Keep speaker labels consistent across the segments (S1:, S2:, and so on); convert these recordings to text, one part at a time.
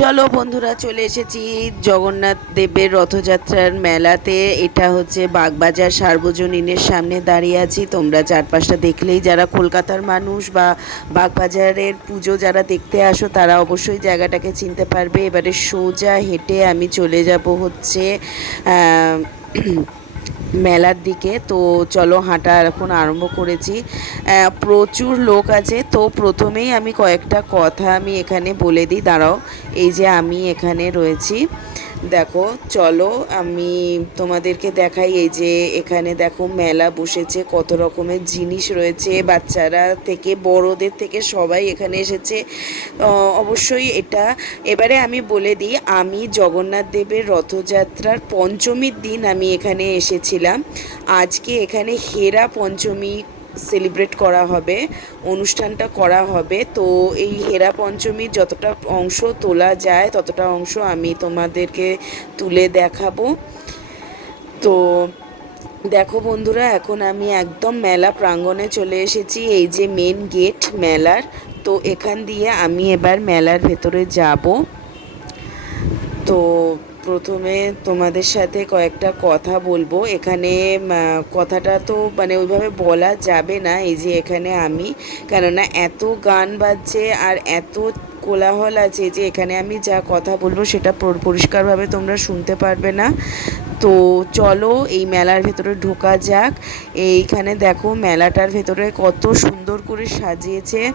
S1: চলো বন্ধুরা, চলে এসেছি জগন্নাথ দেবের রথযাত্রার মেলাতে। এটা হচ্ছে বাগবাজার সার্বজনীনের সামনে দাঁড়িয়ে আছি। তোমরা চারপাশটা দেখলেই যারা কলকাতার মানুষ বা বাগবাজারের পুজো যারা দেখতে আসো, তারা অবশ্যই জায়গাটাকে চিনতে পারবে। এবারে সোজা হেঁটে আমি চলে যাব হচ্ছে মেলার দিকে। তো চলো হাঁটা এখন আরম্ভ করেছি। প্রচুর লোক আছে। তো প্রথমেই আমি কয়েকটা কথা আমি এখানে বলে দিই। দাঁড়াও, এই যে আমি এখানে রয়েছি। দেখো, চলো আমি তোমাদেরকে দেখাই এই যে এখানে দেখো মেলা বসেছে, কত রকমের জিনিস রয়েছে, বাচ্চারা থেকে, বড়দের থেকে সবাই এখানে এসেছে। অবশ্যই এটা, এবারে আমি বলে দিই, আমি জগন্নাথ দেবের রথযাত্রার পঞ্চমীর দিন আমি এখানে এসেছিলাম। আজকে এখানে হেরা পঞ্চমী সেলিব্রেট করা হবে, অনুষ্ঠানটা করা হবে। তো এই হেরা পঞ্চমীর যতটা অংশ তোলা যায়, ততটা অংশ আমি তোমাদেরকে তুলে দেখাবো। তো দেখো বন্ধুরা, এখন আমি একদম মেলা প্রাঙ্গণে চলে এসেছি, এই যে মেন গেট মেলার। তো এখান দিয়ে আমি এবার মেলার ভেতরে যাব। তো প্রথমে তোমাদের সাথে কয়েকটা কথা বলব। এখানে কথাটা তো মানে ওইভাবে বলা যাবে না, এই যে এখানে আমি। কেননা এত গান বাজছে আর এত কোলাহল আছে যে এখানে আমি যা কথা বলব সেটা পরিষ্কারভাবে তোমরা শুনতে পারবে না। তো চলো এই মেলার ভেতরে ঢোকা যাক। এইখানে দেখো মেলাটার ভেতরে কত সুন্দর করে সাজিয়েছে।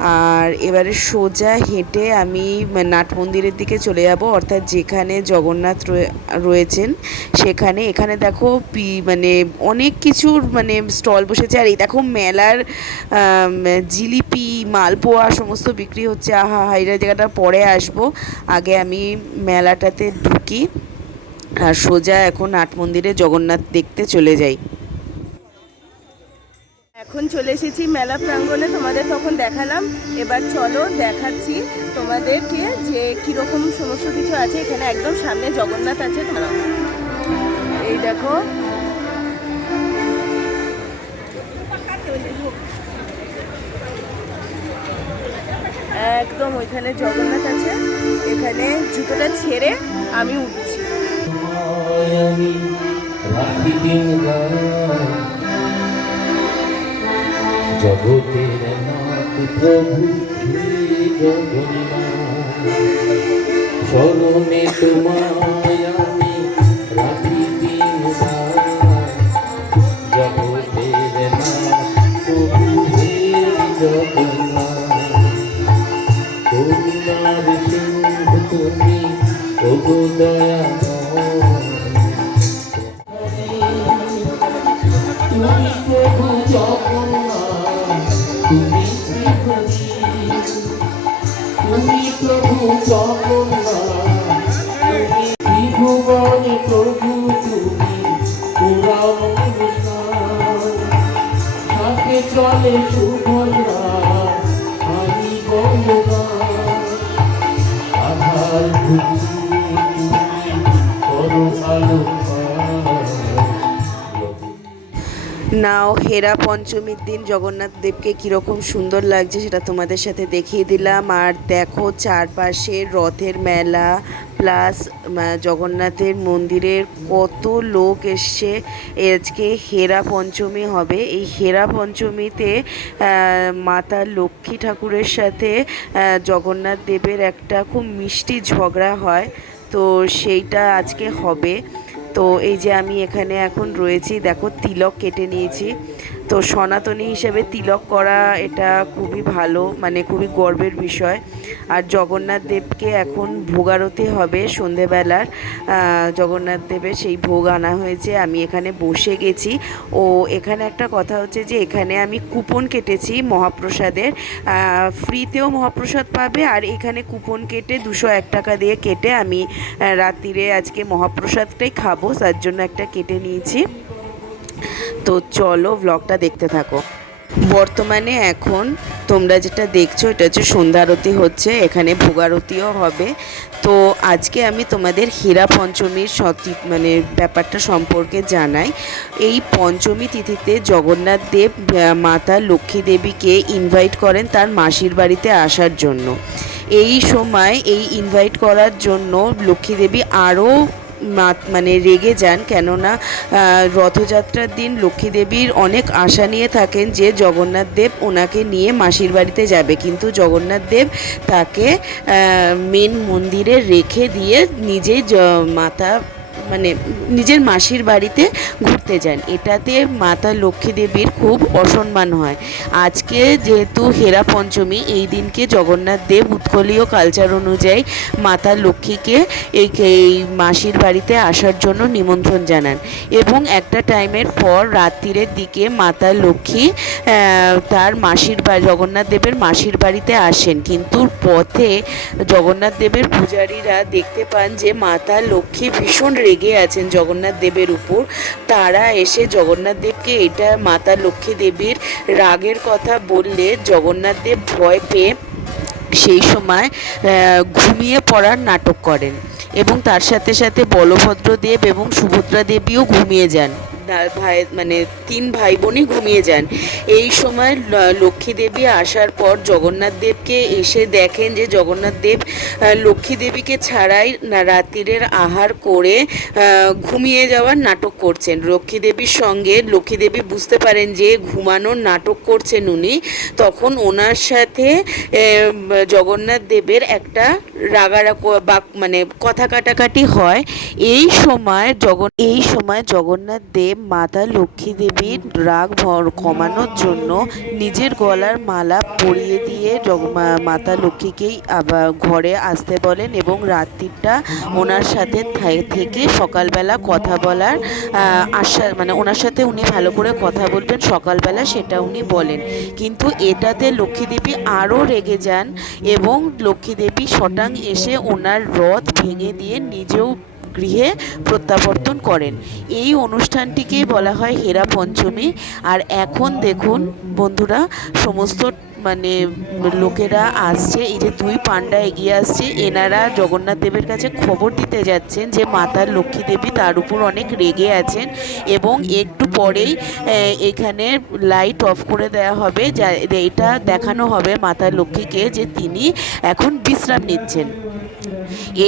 S1: আর এবারে সোজা হেঁটে আমি নাট মন্দিরের দিকে চলে যাব, অর্থাৎ যেখানে জগন্নাথ রয়ে- রয়েছেন সেখানে। এখানে দেখো পি- মানে অনেক কিছুর মানে স্টল বসেছে। আর এই দেখো মেলার জিলিপি, মালপোয়া সমস্ত বিক্রি হচ্ছে। আহা হাইরা জায়গাটা পরে আসব। আগে আমি মেলাটাতে ঢুকি। আর সোজা এখন আট মন্দিরে জগন্নাথ দেখতে চলে যাই।
S2: এখন চলে এসেছি মেলা প্রাঙ্গণে, তোমাদের তখন দেখালাম। এবার চলো দেখাচ্ছি তোমাদেরকে যে কীরকম সমস্ত কিছু আছে। এখানে একদম সামনে জগন্নাথ আছে। দাঁড়াও। এই দেখো। একদম ওইখানে জগন্নাথ আছে। এখানে জুতোটা ছেড়ে আমি উঠছি।
S3: আমি রাখিদিন জগতের নাথ প্রভু স্মরণে তোমায় আমি রাখিদিন জগতের নাথ প্রভু জগন্নাথ। তুমি প্রভু জগন্নাথ চলে সুভদ্রা আমি গঙ্গা আধার ভূমি
S1: নাও, হেরা পঞ্চমীর দিন জগন্নাথ দেবকে কীরকম সুন্দর লাগছে সেটা তোমাদের সাথে দেখিয়ে দিলাম। আর দেখো চারপাশে রথের মেলা প্লাস জগন্নাথের মন্দিরের কত লোক এসছে। আজকে হেরা পঞ্চমী হবে। এই হেরা পঞ্চমীতে মাতা লক্ষ্মী ঠাকুরের সাথে জগন্নাথ দেবের একটা খুব মিষ্টি ঝগড়া হয়। তো সেইটা আজকে হবে। তো এই যে আমি এখানে এখন রয়েছি, দেখো তিলক কেটে নিয়েছি। তো সনাতনী হিসেবে তিলক করা এটা খুবই ভালো মানে খুবই গর্বের বিষয়। আর জগন্নাথ দেবকে এখন ভোগারতি হবে সন্ধেবেলার। জগন্নাথ দেবের সেই ভোগ আনা হয়েছে, আমি এখানে বসে গেছি। ও, এখানে একটা কথা হচ্ছে যে, এখানে আমি কুপন কেটেছি মহাপ্রসাদের। ফ্রিতেও মহাপ্রসাদ পাবে আর এখানে কুপন কেটে দুশো এক টাকা দিয়ে কেটে আমি রাত্রিরে আজকে মহাপ্রসাদটাই খাব, তার জন্য একটা কেটে নিয়েছি। তো চলো ব্লগটা দেখতে থাকো। বর্তমানে এখন তোমরা যেটা দেখছ, এটা হচ্ছে সন্ধ্যারতি হচ্ছে, এখানে ভোগারতিও হবে। তো আজকে আমি তোমাদের হীরা পঞ্চমীর সতী মানে ব্যাপারটা সম্পর্কে জানাই। এই পঞ্চমী তিথিতে জগন্নাথ দেব মাতা লক্ষ্মী দেবীকে ইনভাইট করেন তার মাসির বাড়িতে আসার জন্য। এই সময় এই ইনভাইট করার জন্য লক্ষ্মী দেবী আরও মানে রেগে যান। কেননা রথযাত্রার দিন লক্ষ্মী দেবীর অনেক আশা নিয়ে থাকেন যে জগন্নাথ দেব ওনাকে নিয়ে মাসির বাড়িতে যাবে। কিন্তু জগন্নাথ দেব তাকে মেন মন্দিরে রেখে দিয়ে মাথা মাতা মানে নিজের মাসির বাড়িতে ঘুরতে যান। এটাতে মাতা লক্ষ্মী দেবীর খুব অসম্মান হয়। আজকে যেহেতু হেরা পঞ্চমী, এই দিনকে জগন্নাথ দেব উৎকলীয় কালচার অনুযায়ী মাতা লক্ষ্মীকে এই এই মাসির বাড়িতে আসার জন্য নিমন্ত্রণ জানান। এবং একটা টাইমের পর রাত্রিরের দিকে মাতা লক্ষ্মী তার মাসির বাড়ি জগন্নাথ দেবের মাসির বাড়িতে আসেন। কিন্তু পথে জগন্নাথ দেবের পূজারীরা দেখতে পান যে মাতা লক্ষ্মী ভীষণ রেগে আছেন জগন্নাথ দেবের উপর। তারা এসে জগন্নাথ দেবকে এটা মাতা লক্ষ্মী দেবীর রাগের কথা বললে জগন্নাথ দেব ভয় পেয়ে সেই সময় ঘুমিয়ে পড়ার নাটক করেন এবং তার সাথে সাথে বলভদ্র দেব এবং সুভদ্রা দেবীও ঘুমিয়ে যান। ভাই মানে তিন ভাই বোনই ঘুমিয়ে যান। এই সময় লক্ষ্মী দেবী আসার পর জগন্নাথ দেবকে এসে দেখেন যে জগন্নাথ দেব লক্ষ্মী দেবীকে ছাড়াই রাত্রিরের আহার করে ঘুমিয়ে যাওয়ার নাটক করছেন। লক্ষ্মী দেবীর সঙ্গে লক্ষ্মী দেবী বুঝতে পারেন যে ঘুমানোর নাটক করছেন উনি। তখন ওনার সাথে জগন্নাথ দেবের একটা রাগারা বা মানে কথা কাটাকাটি হয়। এই সময় জগন, এই সময় জগন্নাথ দেব মাতা লক্ষ্মী দেবীর রাগ ভর- কমানোর জন্য নিজের গলার মালা পরিয়ে দিয়ে মাতা লক্ষ্মীকেই আবার ঘরে আসতে বলেন এবং রাত্রিটা ওনার সাথে থেকে সকালবেলা কথা বলার আহ, আশা মানে ওনার সাথে উনি ভালো করে কথা বলবেন সকালবেলা সেটা উনি বলেন। কিন্তু এটাতে লক্ষ্মী দেবী আরও রেগে যান এবং লক্ষ্মী দেবী শটাং এসে ওনার রথ ভেঙে দিয়ে নিজেও গৃহে প্রত্যাবর্তন করেন। এই অনুষ্ঠানটিকেই বলা হয় হেরা পঞ্চমী। আর এখন দেখুন বন্ধুরা, সমস্ত মানে লোকেরা আসছে। এই যে দুই পান্ডা এগিয়ে আসছে। এনারা জগন্নাথ দেবের কাছে খবর দিতে যাচ্ছেন যে মাতা লক্ষ্মী দেবী তার উপর অনেক রেগে আছেন এবং একটু পরেই এখানে লাইট অফ করে দেওয়া হবে। যা, এটা দেখানো হবে মাতা লক্ষ্মীকে যে তিনি এখন বিশ্রাম নিচ্ছেন।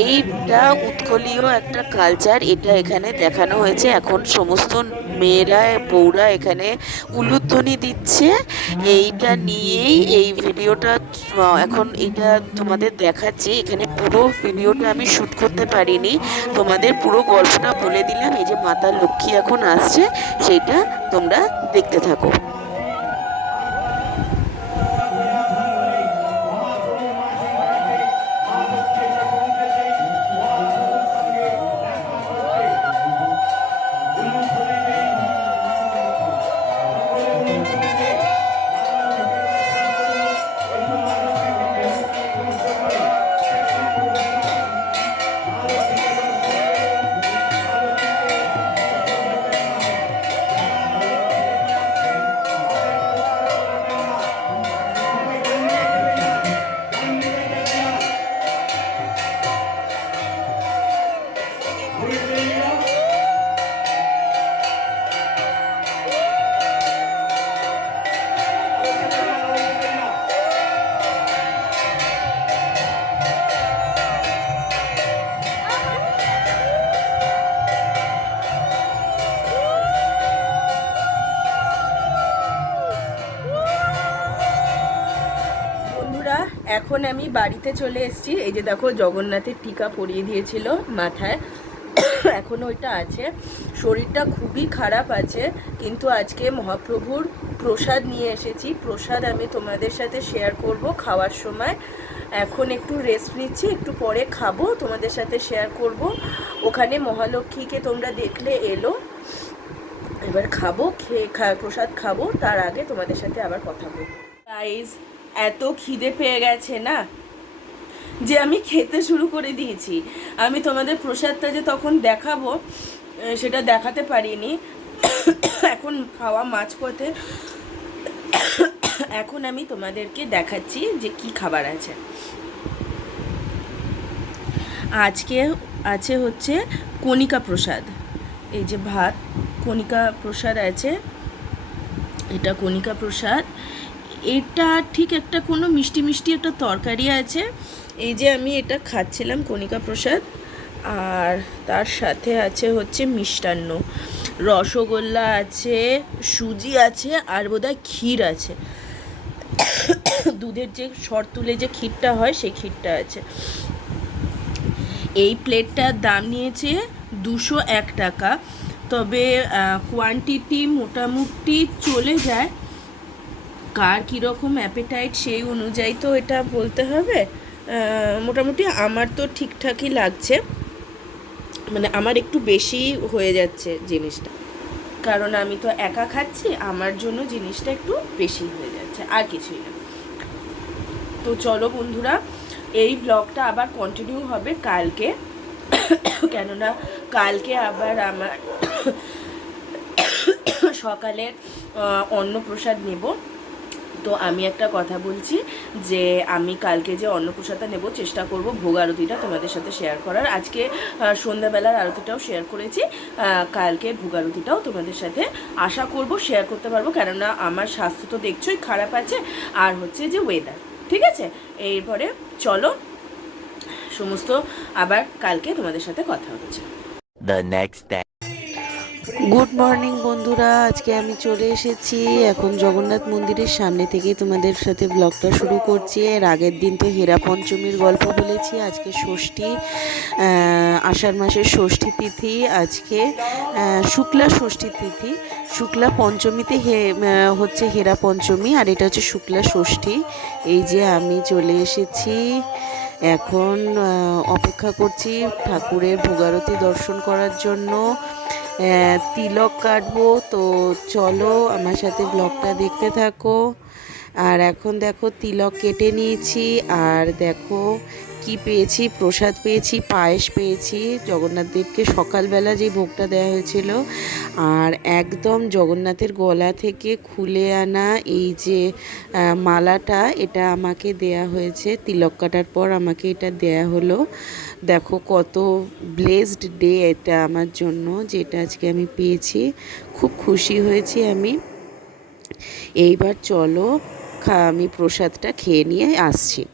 S1: এইটা উৎকলীয় একটা কালচার এটা এখানে দেখানো হয়েছে। এখন সমস্ত মেয়েরা, বউরা এখানে উলুধ্বনি দিচ্ছে। এইটা নিয়েই এই ভিডিওটা এখন এটা তোমাদের দেখাচ্ছি। এখানে পুরো ভিডিওটা আমি শ্যুট করতে পারিনি। তোমাদের পুরো গল্পটা বলে দিলাম। এই যে মাতা লক্ষ্মী এখন আসছে, সেইটা তোমরা দেখতে থাকো।
S2: এখন আমি বাড়িতে চলে এসেছি। এই যে দেখো, জগন্নাথের টিকা পরিয়ে দিয়েছিল মাথায়। এখনও ওইটা আছে। শরীরটা খুবই খারাপ আছে, কিন্তু আজকে মহাপ্রভুর প্রসাদ নিয়ে এসেছি। প্রসাদ আমি তোমাদের সাথে শেয়ার করব খাওয়ার সময়। এখন একটু রেস্ট নিচ্ছি, একটু পরে খাব, তোমাদের সাথে শেয়ার করব। ওখানে মহালক্ষ্মীকে তোমরা দেখলে এলো। এবার খাব, খেয়ে খা- প্রসাদ খাব, তার আগে তোমাদের সাথে আবার কথা বলব। গাইজ এত খিদে পেয়ে গেছে না? যে আমি খেতে শুরু করে দিয়েছি। আমি তোমাদের প্রসাদটা যে তখন দেখাবো সেটা দেখাতে পারিনি। এখন খাওয়া মাঝপথে এখন আমি তোমাদেরকে দেখাচ্ছি যে কি খাবার আছে। আজকে আছে হচ্ছে কণিকা প্রসাদ। এই যে ভাত, কণিকা প্রসাদ আছে। এটা কণিকা প্রসাদ। এটা ঠিক একটা কোনো মিষ্টি মিষ্টি একটা তরকারি আছে। এই যে আমি এটা খাচ্ছিলাম কণিকা প্রসাদ, আর তার সাথে আছে হচ্ছে মিষ্টান্ন। রসগোল্লা আছে, সুজি আছে, আর বোধহয় ক্ষীর আছে। দুধের যে শর তুলে যে ক্ষীরটা হয়, সেই ক্ষীরটা আছে। এই প্লেটটার দাম নিয়েছে দুশো এক টাকা। তবে কোয়ান্টিটি মোটামুটি চলে যায়। কার কীরকম অ্যাপেটাইট সেই অনুযায়ী তো এটা বলতে হবে। মোটামুটি আমার তো ঠিকঠাকই লাগছে। মানে আমার একটু বেশি হয়ে যাচ্ছে জিনিসটা। কারণ আমি তো একা খাচ্ছি, আমার জন্য জিনিসটা একটু বেশি হয়ে যাচ্ছে, আর কিছুই না। তো চলো বন্ধুরা, এই ব্লগটা আবার কন্টিনিউ হবে কালকে। কেননা কালকে আবার আমার সকালে অন্নপ্রসাদ নেব। তো আমি একটা কথা বলছি যে আমি কালকে যে অন্নপ্রসাদটা নেব, চেষ্টা করব ভোগ আরতিটা তোমাদের সাথে শেয়ার করার। আজকে সন্ধ্যাবেলার আরতিটাও শেয়ার করেছি। কালকে ভোগ আরতিটাও তোমাদের সাথে আশা করব শেয়ার করতে পারব। কেননা আমার স্বাস্থ্য তো দেখছোই খারাপ আছে। আর হচ্ছে যে ওয়েদার ঠিক আছে? এরপরে চলো, সমস্ত আবার কালকে তোমাদের সাথে কথা হচ্ছে।
S4: Next day.
S1: গুড মর্নিং বন্ধুরা। আজকে আমি চলে এসেছি এখন জগন্নাথ মন্দিরের সামনে থেকেই তোমাদের সাথে ব্লগটা শুরু করছি। এর আগের দিন তো হেরা পঞ্চমীর গল্প বলেছি। আজকে ষষ্ঠী আষাঢ় মাসের ষষ্ঠী তিথি, আজকে শুক্লা ষষ্ঠী তিথি। শুক্লা পঞ্চমীতে হে হচ্ছে হেরা পঞ্চমী, আর এটা হচ্ছে শুক্লা ষষ্ঠী। এই যে আমি চলে এসেছি। এখন অপেক্ষা করছি ঠাকুরের ভোগারতি দর্শন করার জন্য। তিলক কাটবো। তো চলো আমার সাথে ব্লগটা দেখতে থাকো। আর এখন দেখো তিলক কেটে নিয়েছি। আর দেখো কি পেয়েছি? প্রসাদ পেয়েছি, পায়েস পেয়েছি। জগন্নাথদেবকে সকালবেলা যে ভোগটা দেওয়া হয়েছিল। আর একদম জগন্নাথের গলা থেকে খুলে আনা এই যে মালাটা, এটা আমাকে দেয়া হয়েছে। তিলক কাটার পর আমাকে এটা দেয়া হলো। দেখো কত ব্লেসড ডে এটা আমার জন্য, যেটা আজকে আমি পেয়েছি। খুব খুশি হয়েছি আমি। এইবার চলো আমি প্রসাদটা খেয়ে নিয়ে আসছি।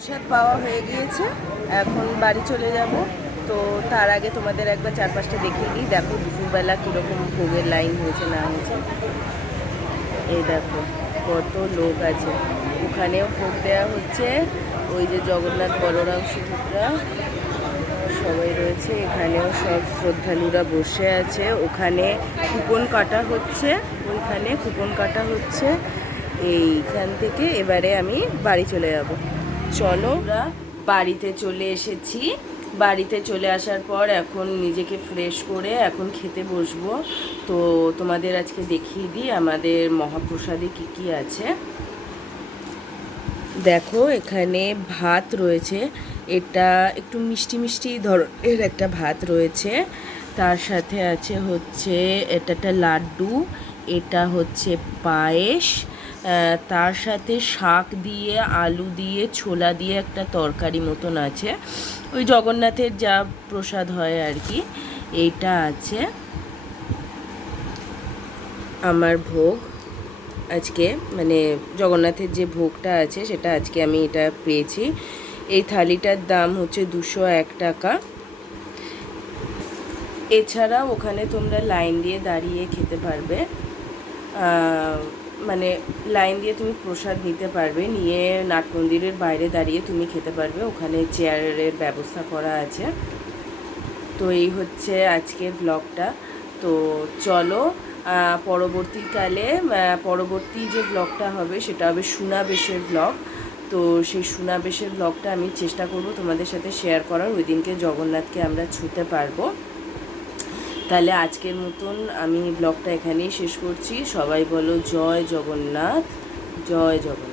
S2: প্রসাদ পাওয়া হয়ে গিয়েছে। এখন বাড়ি চলে যাব। তো তার আগে তোমাদের একবার চারপাশটা দেখিয়ে দিই। দেখো দুপুরবেলা কীরকম ভোগের লাইন হয়েছে না হয়েছে। এই দেখো, কত লোক আছে। ওখানেও ভোগ দেওয়া হচ্ছে। ওই যে জগন্নাথ বলরাম সুভদ্রা সবাই রয়েছে। এখানেও সব শ্রদ্ধালুরা বসে আছে। ওখানে কুপন কাটা হচ্ছে। ওইখানে কুপন কাটা হচ্ছে। এইখান থেকে এবারে আমি বাড়ি চলে যাব। চলো, বাড়িতে চলে এসেছি। বাড়িতে চলে আসার পর এখন নিজেকে ফ্রেশ করে এখন খেতে বসবো। তো তোমাদের আজকে দেখিয়ে দিই আমাদের মহাপ্রসাদে কি কি আছে। দেখো, এখানে ভাত রয়েছে। এটা একটু মিষ্টি মিষ্টি ধরনের একটা ভাত রয়েছে। তার সাথে আছে হচ্ছে এটা একটা লাড্ডু, এটা হচ্ছে পায়েস তার সাথে শাক দিয়ে, আলু দিয়ে, ছোলা দিয়ে একটা তরকারি মতন আছে। ওই জগন্নাথের যা প্রসাদ হয় আর কি, এইটা আছে। আমার ভোগ আজকে মানে জগন্নাথের যে ভোগটা আছে, সেটা আজকে আমি এটা পেয়েছি। এই থালিটার দাম হচ্ছে দুশো এক টাকা। এছাড়া ওখানে তোমরা লাইন দিয়ে দাঁড়িয়ে খেতে পারবে। মানে লাইন দিয়ে তুমি প্রসাদ নিতে পারবে, নিয়ে নাট মন্দিরের বাইরে দাঁড়িয়ে তুমি খেতে পারবে, ওখানে চেয়ারের ব্যবস্থা করা আছে। তো এই হচ্ছে আজকের ব্লগটা তো চলো পরবর্তীকালে পরবর্তী যে ব্লগটা হবে সেটা হবে সুনাবেশের ব্লগ তো সেই সুনাবেশের ব্লগটা আমি চেষ্টা করব তোমাদের সাথে শেয়ার করার। ওই দিনকে জগন্নাথকে আমরা ছুঁতে পারব। তাহলে আজকের মতন আমি ব্লগটা এখানেই শেষ করছি। সবাই বলো জয় জগন্নাথ জয় জগন্নাথ।